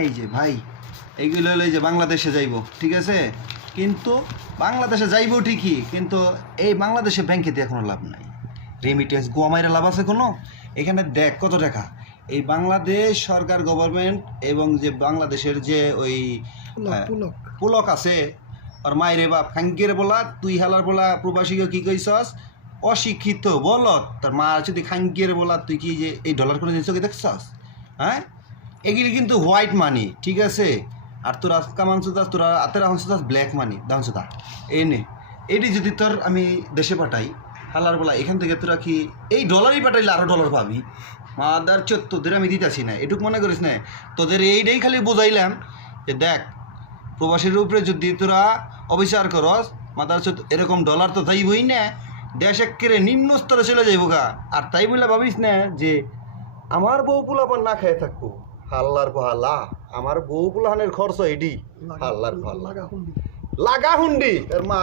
এই যে ভাই এইগুলো হলো এই যে বাংলাদেশে যাইব ঠিক আছে? কিন্তু বাংলাদেশে যাইব ঠিকই কিন্তু এই বাংলাদেশে ব্যাংকে দিয়ে কোনো লাভ নাই। রেমিটেন্স গোয়া মাইরা লাভ আছে কোনো? এখানে দেখ কত টাকা। এই বাংলাদেশ সরকার গভর্নমেন্ট এবং যে বাংলাদেশের যে ওই পুলক আছে আর মায়েরে বাপ খাঙ্গের বলা তুই হালার বলা প্রবাসীকে কি কইছস? অশিক্ষিত বলত। তার মা যদি খাঙ্গের বলা তুই কি যে এই ডলার কোনো জিনিস কি দেখছস? হ্যাঁ? এগুলি কিন্তু হোয়াইট মানি, ঠিক আছে? আর তোরা কামান সুদাস তোরা আতেরা হন সুদাস ব্ল্যাক মানি দাম সুদা এই নে, এটি যদি তোর আমি দেশে পাঠাই, হালার বলা, এখান থেকে তোরা কি এই ডলারই পাঠাইলে আরও ডলার পাবি? মাদার চোদ্দ তোদের আমি দিতেছি না, এটুক মনে করিস না। তোদের এইটাই খালি বুঝাইলাম যে দেখ, প্রবাসীর উপরে যদি তোরা অবিচার করস, মাদার চোদ্দ এরকম ডলার তো যাইবই না। দেশ একেবারে নিম্ন স্তরে চলে যাইব গা আর তাই বলে ভাবিস না যে আমার বউ পোলাপান না খেয়ে থাকব। হাল্লার ফাল্লা। আমার বউ পোলাহানের খরচ এডি। হাল্লার ফাল্লা লাগা হুন্ডি। লাগা হুন্ডি। এর মা